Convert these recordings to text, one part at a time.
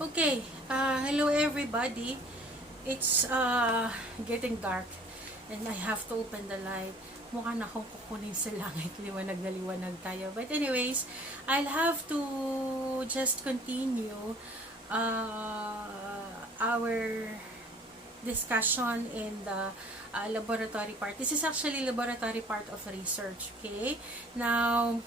Okay, hello everybody. It's getting dark and I have to open the light. Mukha na akong kukunin sa langit, liwanag na liwanag tayo. But anyways, I'll have to just continue our discussion in the laboratory part. This is actually laboratory part of research, okay? Now,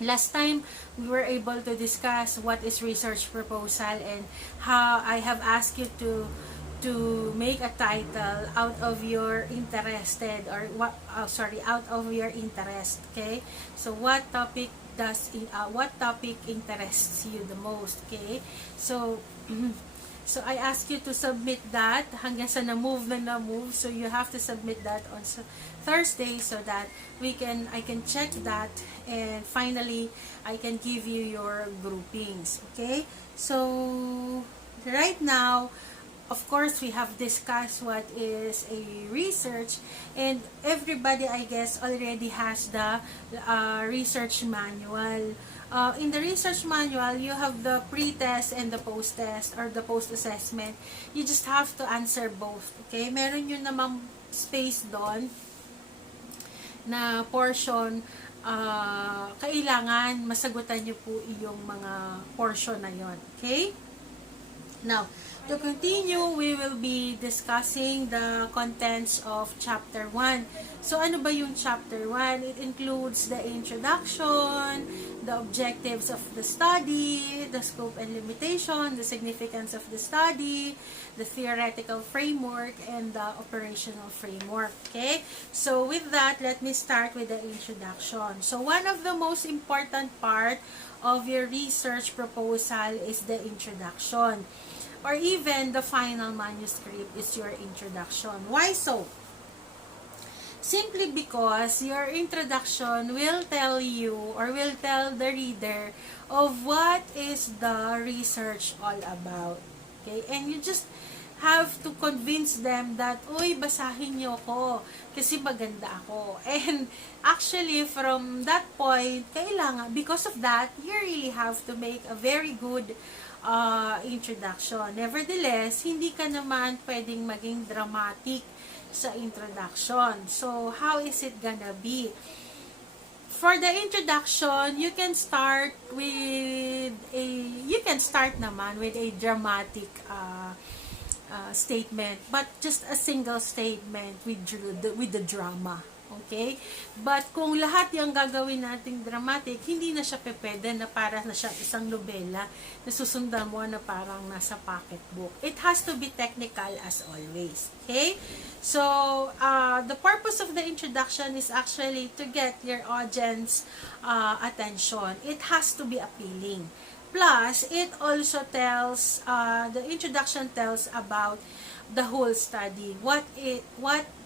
last time we were able to discuss what is research proposal and how I have asked you to make a title out of your interested or out of your interest. Okay, so what topic interests you the most? Okay, so so I ask you to submit that hanggang sa na-move, so you have to submit that on Thursday so that I can check that and finally I can give you your groupings. Okay, so right now, of course, we have discussed what is a research, and everybody, I guess, already has the research manual. In the research manual, you have the pre-test and the post-test or the post-assessment. You just have to answer both. Okay? Meron yun namang space doon na portion, kailangan masagutan nyo po yung mga portion na yon. Okay? Now, to continue, we will be discussing the contents of Chapter 1. So, ano ba yung Chapter 1? It includes the introduction, the objectives of the study, the scope and limitation, the significance of the study, the theoretical framework, and the operational framework. Okay? So, with that, let me start with the introduction. So, one of the most important part of your research proposal is the introduction, or even the final manuscript is your introduction. Why so? Simply because your introduction will tell you or will tell the reader of what is the research all about. Okay? And you just have to convince them that, uy, basahin niyo ko kasi maganda ako. And actually, from that point, because of that, you really have to make a very good introduction. Nevertheless, hindi ka naman pwedeng maging dramatic sa introduction. So, how is it gonna be? For the introduction, you can start naman with a dramatic statement, but just a single statement with the drama. Okay? But kung lahat yung gagawin nating dramatic, hindi na siya pwede na para na siya isang nobela na susundan mo na parang nasa pocketbook. It has to be technical as always. Okay? So, the purpose of the introduction is actually to get your audience attention. It has to be appealing. Plus, it also tells, the introduction tells about the whole study. What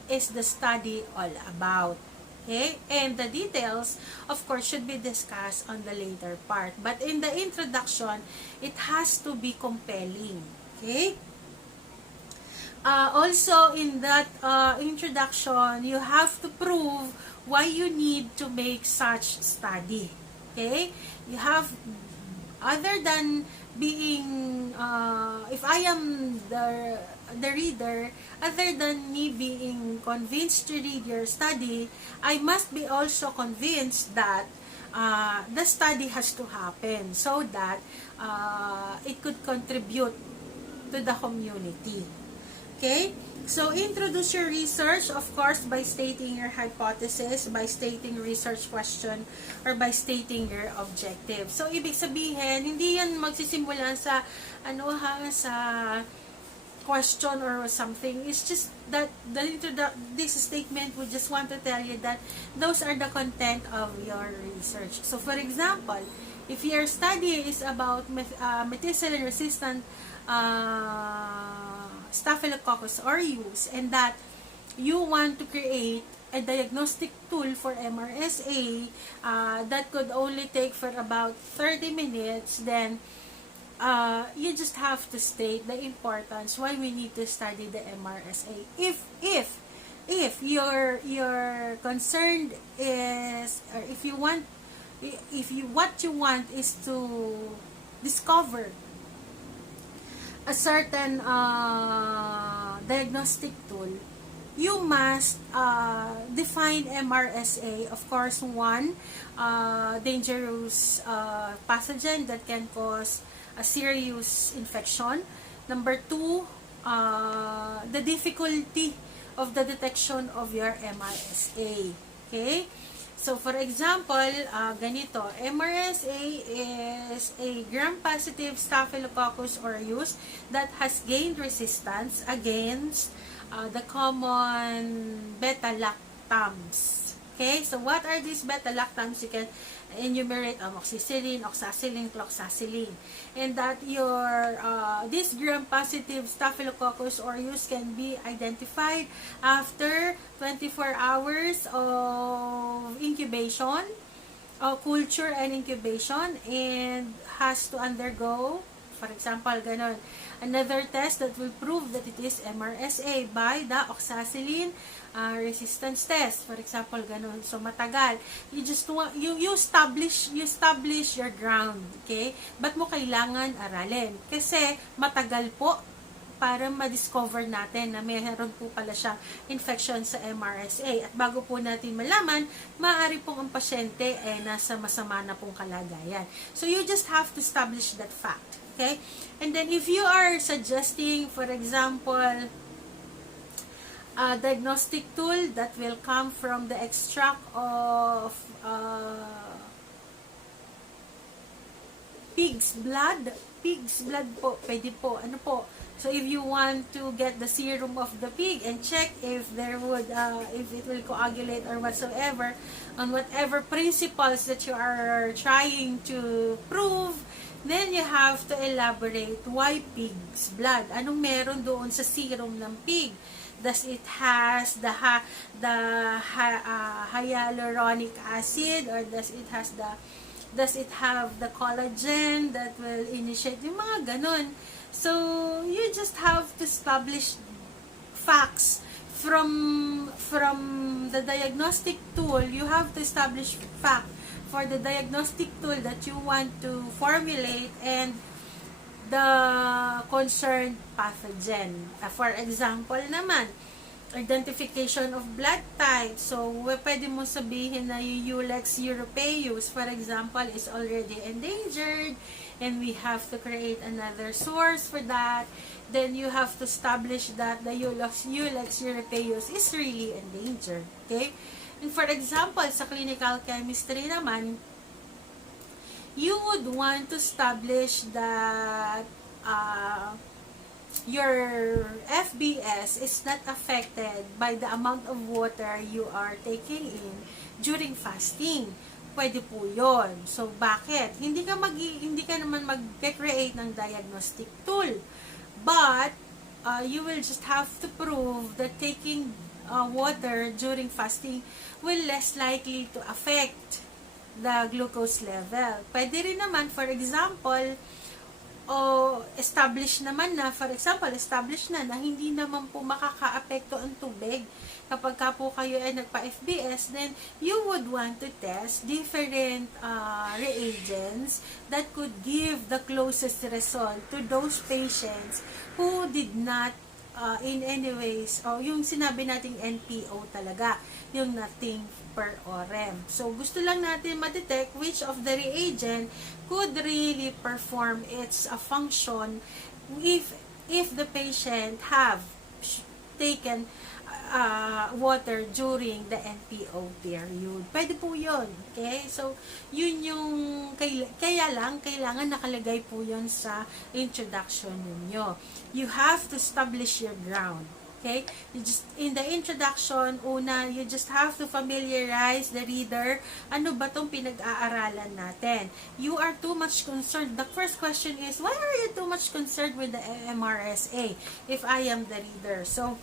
is the study all about? Okay? And the details, of course, should be discussed on the later part. But in the introduction, it has to be compelling. Okay? Also, in that introduction, you have to prove why you need to make such study. Okay? You have, other than being, if I am the reader, other than me being convinced to read your study, I must be also convinced that the study has to happen so that it could contribute to the community. Okay? So, introduce your research, of course, by stating your hypothesis, by stating research question, or by stating your objective. So, ibig sabihin, hindi yan magsisimula sa, sa question or something. It's just that this statement would just want to tell you that those are the content of your research. So, for example, if your study is about methicillin-resistant Staphylococcus aureus, and that you want to create a diagnostic tool for MRSA that could only take for about 30 minutes, then you just have to state the importance why we need to study the MRSA. If your concern is, or if what you want is to discover a certain diagnostic tool, you must define MRSA. Of course, one, dangerous pathogen that can cause a serious infection. Number two, the difficulty of the detection of your MRSA. Okay? So, for example, ganito, MRSA is a gram-positive Staphylococcus aureus that has gained resistance against the common beta-lactams. Okay, so what are these beta-lactams? You can enumerate amoxicillin, oxacillin, cloxacillin. And that your this gram-positive Staphylococcus aureus can be identified after 24 hours of incubation, culture and incubation, and has to undergo, for example, ganon, another test that will prove that it is MRSA by the oxacillin resistance test, for example, ganon. So matagal. You just want you establish your ground, okay? Ba't mo kailangan aralin? Kasi matagal po para ma-discover natin na mayroon po pala siyang infection sa MRSA. At bago po natin malaman, maaari pong ang pasyente nasa masama na pong kalagayan. So you just have to establish that fact. Okay? And then if you are suggesting, for example, a diagnostic tool that will come from the extract of pig's blood po, pwede po, ano po. So if you want to get the serum of the pig and check if there would, if it will coagulate or whatsoever, on whatever principles that you are trying to prove, then you have to elaborate why pig's blood. Anong meron doon sa serum ng pig? Does it has the hyaluronic acid, or does it have the collagen that will initiate yung mga ganon? So you just have to establish facts from the diagnostic tool. You have to establish fact for the diagnostic tool that you want to formulate and the concerned pathogen. For example naman, identification of blood type. So, pwede mo sabihin na yung Ulex europaeus, for example, is already endangered, and we have to create another source for that. Then, you have to establish that the Ulex europaeus is really endangered. Okay? And for example, sa clinical chemistry naman, you would want to establish that your FBS is not affected by the amount of water you are taking in during fasting. Pwede po yun. So, bakit? Hindi ka naman mag-create ng diagnostic tool. But, you will just have to prove that taking water during fasting will less likely to affect the glucose level. Pwede rin naman, for example, establish na hindi naman po makaka-apekto ang tubig. Kapag ka po kayo ay nagpa-FBS, then you would want to test different reagents that could give the closest result to those patients who did not in any ways, yung sinabi nating NPO talaga, yung nothing per orem. So, gusto lang natin ma-detect which of the reagent could really perform its function if the patient have taken water during the NPO period. Pwede po yun. Okay? So, yun yung kailangan nakalagay po yun sa introduction ninyo. You have to establish your ground. Okay? In the introduction, you just have to familiarize the reader. Ano ba tong pinag-aaralan natin? You are too much concerned. The first question is, why are you too much concerned with the MRSA if I am the reader? So,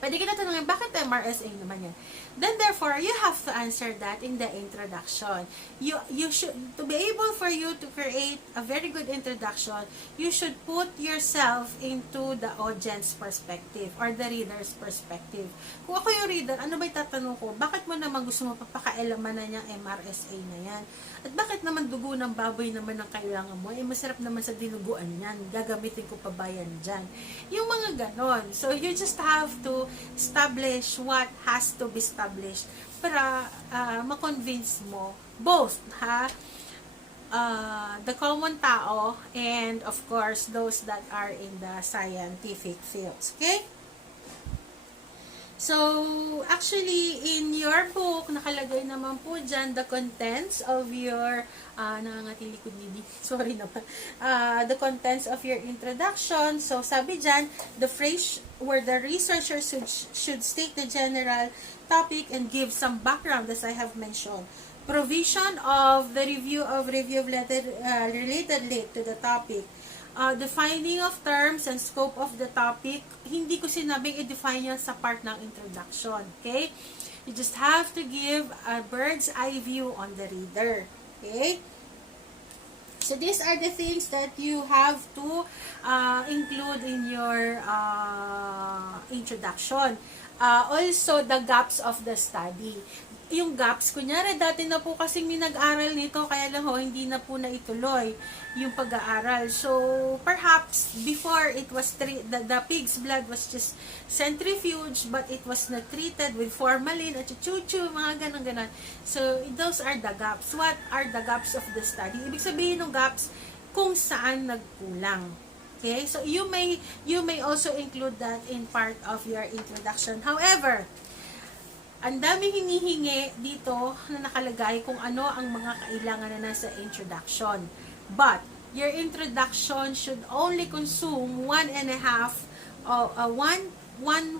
Pwede kita tanongin, bakit MRSA naman yan? Then therefore, you have to answer that in the introduction. You should, to be able for you to create a very good introduction, you should put yourself into the audience perspective or the reader's perspective. Kung ako yung reader, ano ba tatanong ko? Bakit mo naman gusto mo papakailaman na niyang MRSA na yan? At bakit naman dugo ng baboy naman ang kailangan mo? Eh, masarap naman sa dinuguan yan. Gagamitin ko pa ba yan dyan? Yung mga ganon. So, you just have to establish what has to be established para ma-convince mo both, the common tao and, of course, those that are in the scientific fields. Okay? So, actually, in your book, nakalagay naman po dyan the contents of your, nangangatili ko didi, sorry naman, the contents of your introduction. So, sabi dyan, the phrase where the researcher should state the general topic and give some background, as I have mentioned. Provision of the review of related to the topic. Defining of terms and scope of the topic, hindi ko sinabing i-define yan sa part ng introduction. Okay? You just have to give a bird's eye view on the reader. Okay? So, these are the things that you have to include in your introduction. Also, the gaps of the study. Yung gaps, kunyari, dati na po kasing nag-aral nito, kaya lang hindi na po naituloy yung pag-aaral. So, perhaps, before it was the pig's blood was just centrifuged, but it was not treated with formalin at chuchu, mga ganon-ganon. So, those are the gaps. What are the gaps of the study? Ibig sabihin ng gaps, kung saan nagkulang. Okay? So, you may also include that in part of your introduction. However, ang dami hinihingi dito na nakalagay kung ano ang mga kailangan na nasa introduction. But, your introduction should only consume one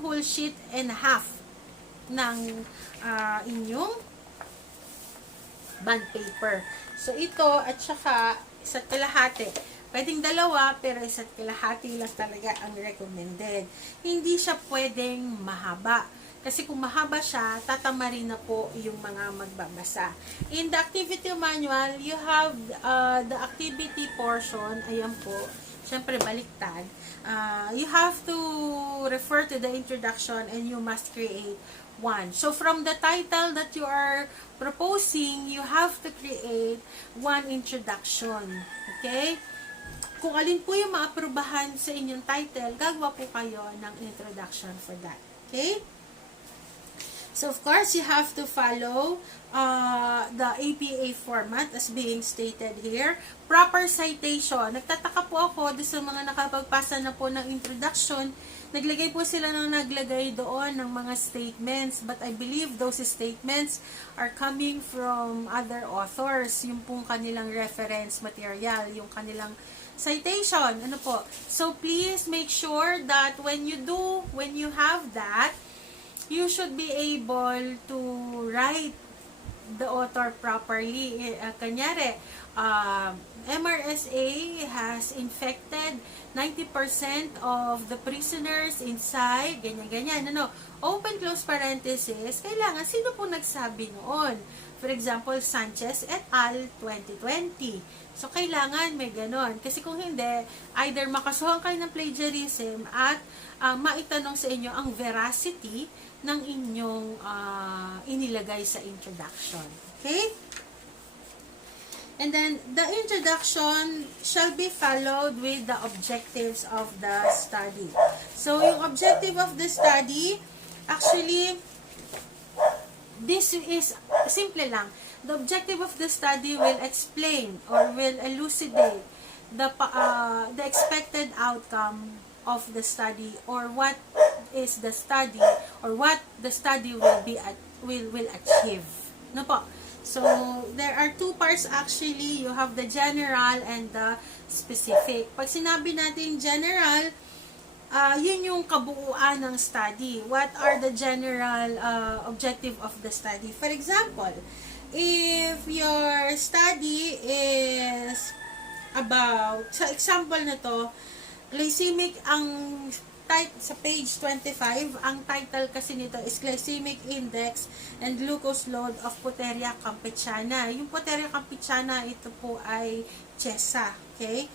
whole sheet and a half ng inyong bond paper. So, ito at saka isa't kalahati. Pwedeng dalawa, pero isa't kalahati lang talaga ang recommended. Hindi siya pwedeng mahaba. Kasi kung mahaba siya, tatama rin na po yung mga magbabasa. In the activity manual, you have the activity portion. Ayan po. Siyempre, baliktad. You have to refer to the introduction and you must create one. So, from the title that you are proposing, you have to create one introduction. Okay? Kung alin po yung maaprubahan sa inyong title, gagawa po kayo ng introduction for that. Okay? So, of course, you have to follow the APA format as being stated here. Proper citation. Nagtataka po ako sa mga nakapagpasa na po ng introduction. Naglagay po sila naglagay doon ng mga statements. But I believe those statements are coming from other authors. Yung pong kanilang reference material, yung kanilang citation. Ano po? So, please make sure that when you have that, you should be able to write the author properly. Kanyari, MRSA has infected 90% of the prisoners inside, ganyan-ganyan. Open close parenthesis, kailangan, sino po nagsabi noon? For example, Sanchez et al. 2020. So, kailangan may ganon. Kasi kung hindi, either makasuhan kayo ng plagiarism at maitanong sa inyo ang veracity ng inyong inilagay sa introduction. Okay? And then, the introduction shall be followed with the objectives of the study. So, yung objective of the study, actually, this is simple lang. The objective of the study will explain or will elucidate the expected outcome of the study, or what is the study, or what the study will achieve. No po? So, there are two parts actually. You have the general and the specific. Pag sinabi natin general, yun yung kabuuan ng study. What are the general objective of the study? For example, if your study is about, sa example na to, glycemic ang sa page 25, ang title kasi nito is Glycemic Index and Glucose Load of Poteria campechana. Yung Poteria campechana, ito po ay chesa, okay?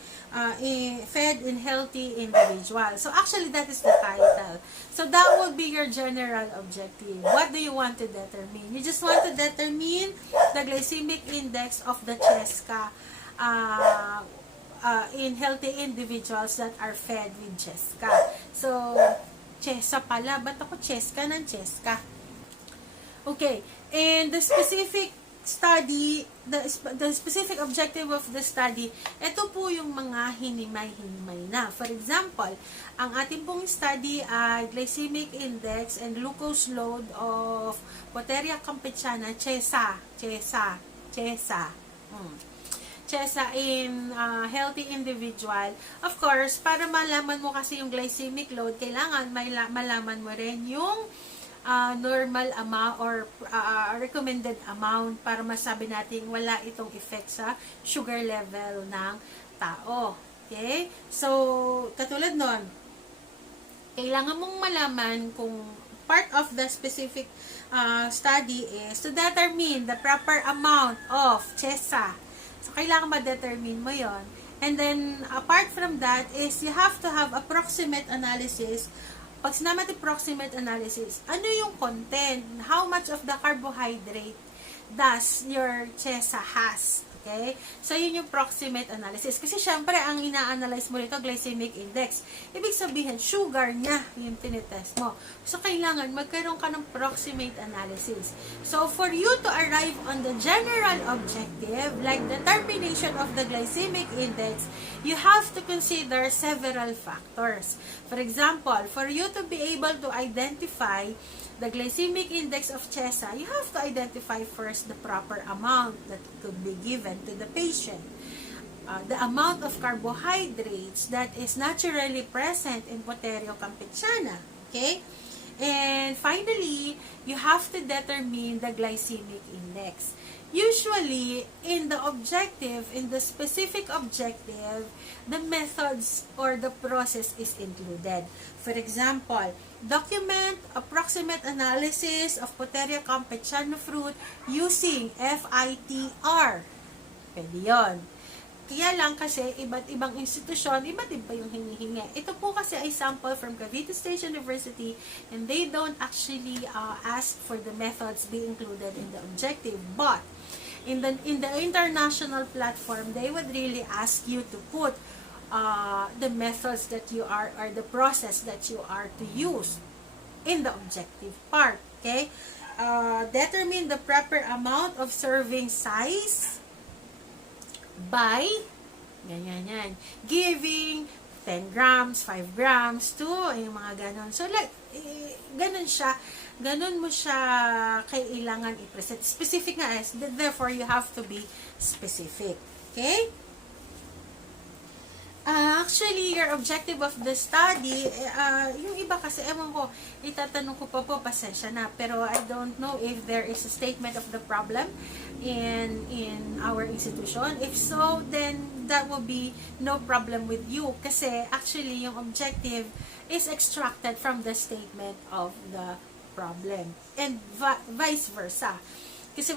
Fed in healthy individual. So actually, that is the title. So that will be your general objective. What do you want to determine? You just want to determine the glycemic index of the cheska in healthy individuals that are fed with cheska. So, chesa pala. Ba't ako cheska ng cheska? Okay. And the specific study, the specific objective of the study, ito po yung mga hinimay-hinimay na. For example, ang ating pong study ay glycemic index and glucose load of Poteria campechana, chesa in healthy individual. Of course, para malaman mo kasi yung glycemic load, kailangan malaman mo rin yung normal amount or recommended amount para masabi natin wala itong effect sa sugar level ng tao. Okay? So, katulad nun, kailangan mong malaman kung part of the specific study is to determine the proper amount of chesa. So, kailangan ma-determine mo yon. And then, apart from that is you have to have approximate analysis. Pag sinabi natin approximate analysis, ano yung content? How much of the carbohydrate does your chesa has? Okay? So, yun yung proximate analysis. Kasi, syempre, ang ina-analyze mo rito, glycemic index. Ibig sabihin, sugar niya yung tinitest mo. So, kailangan magkaroon ka ng proximate analysis. So, for you to arrive on the general objective, like determination of the glycemic index, you have to consider several factors. For example, for you to be able to identify the glycemic index of chesa, you have to identify first the proper amount that could be given to the patient. The amount of carbohydrates that is naturally present in Poteria campechana. Okay? And finally, you have to determine the glycemic index. Usually, in the specific objective, the methods or the process is included. For example, document approximate analysis of Poteria campechana fruit using FITR. Pwede yun. Kaya lang kasi, iba't ibang institusyon, iba't iba yung hinihingi. Ito po kasi ay sample from Cavite State University and they don't actually ask for the methods be included in the objective. But, in the international platform, they would really ask you to put the methods that you are, or the process that you are to use in the objective part. Okay? Determine the proper amount of serving size by yan, giving 10 grams, 5 grams, 2, yung mga ganon. So, like, ganon siya. Ganon mo siya kailangan i-present. Specific nga is, therefore, you have to be specific. Okay? Actually, your objective of the study, yung iba kasi, ewan ko, itatanong ko pa po, pasensya na, pero I don't know if there is a statement of the problem in our institution. If so, then that will be no problem with you. Kasi, actually, yung objective is extracted from the statement of the problem. And vice versa. Kasi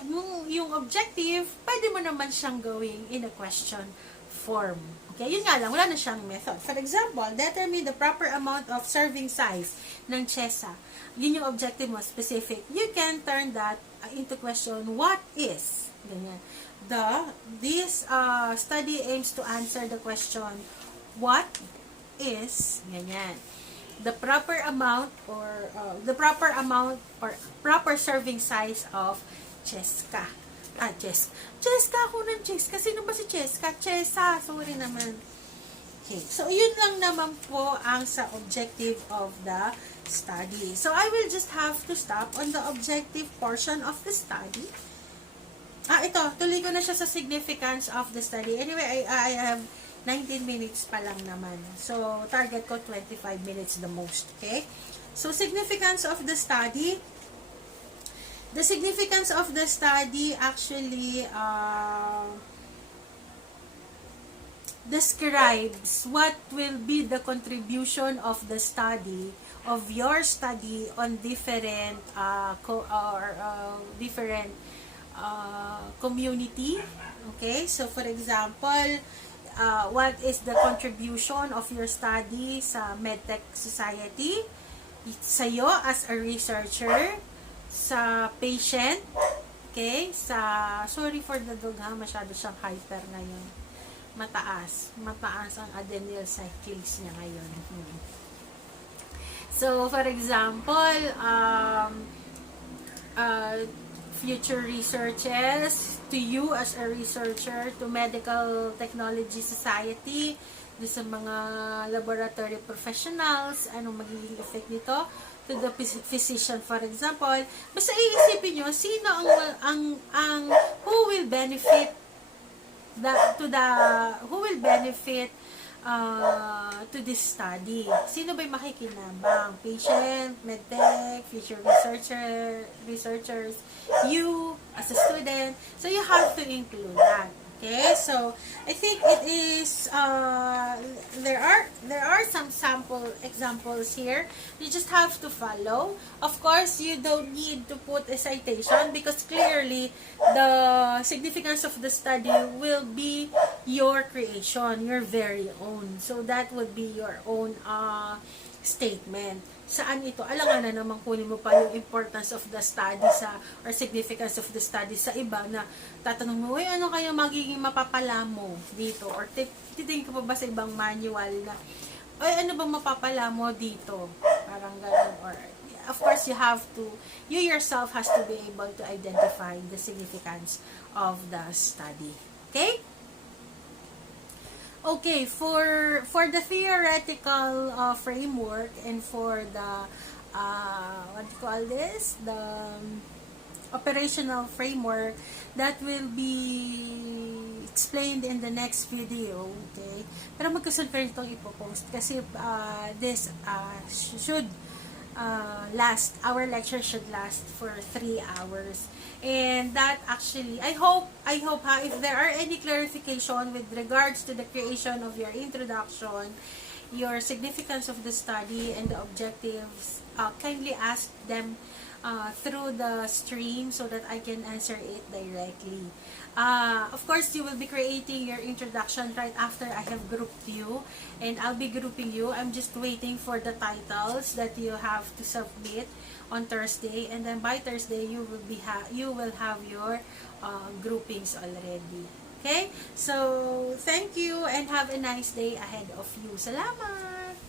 yung objective, pwede mo naman siyang gawing in a question form. Okay, yun nga lang, wala na siyang method. For example, determine the proper amount of serving size ng chesa. Yun yung objective mo, specific. You can turn that into question, what is? Ganyan. This study aims to answer the question, what is? Ganyan. The proper amount or proper serving size of cheska. Cheska ako ng cheska. Sino ba si Cheska? Chesa. Sorry naman. Okay. So, yun lang naman po ang sa objective of the study. So, I will just have to stop on the objective portion of the study. Ito. Tuloy ko na siya sa significance of the study. Anyway, I have 19 minutes pa lang naman. So, target ko 25 minutes the most. Okay? So, significance of the study. The significance of the study actually describes what will be the contribution of the study, of your study on different different community. Okay, so for example, what is the contribution of your study sa medtech society, sa'yo as a researcher, sa patient, okay, sorry for the dog ha, masyado siyang hyper ngayon. Mataas ang adenyl cyclase niya ngayon. So, for example, future researches, to you as a researcher, to Medical Technology Society, sa mga laboratory professionals, anong magiging effect nito, to the physician, for example. Basta iisipin nyo, sino ang who will benefit to this study. Sino ba'y makikinabang? Patient, medtech, future researchers, you as a student. So you have to include that. Okay, so I think it is there are some sample examples here. You just have to follow. Of course, you don't need to put a citation because clearly the significance of the study will be your creation, your very own. So that would be your own statement. Saan ito? Alangan na naman kunin mo pa yung importance of the study or significance of the study sa iba na tatanong mo, ano kaya magiging mapapala mo dito? Or titingin ka pa ba sa ibang manual na, ano bang mapapala mo dito? Parang ganun. Or, of course, you yourself has to be able to identify the significance of the study. Okay? Okay, for the theoretical framework and for the what do you call this, the operational framework, that will be explained in the next video. Okay, pero magkasunod pa rin itong ipopost kasi this should last, our lecture should last for 3 hours. And that actually, I hope if there are any clarification with regards to the creation of your introduction, your significance of the study and the objectives, kindly ask them through the stream so that I can answer it directly. Of course, you will be creating your introduction right after I have grouped you, and I'll be grouping you. I'm just waiting for the titles that you have to submit on Thursday, and then by Thursday you will have your groupings already. Okay? So, thank you and have a nice day ahead of you. Salamat!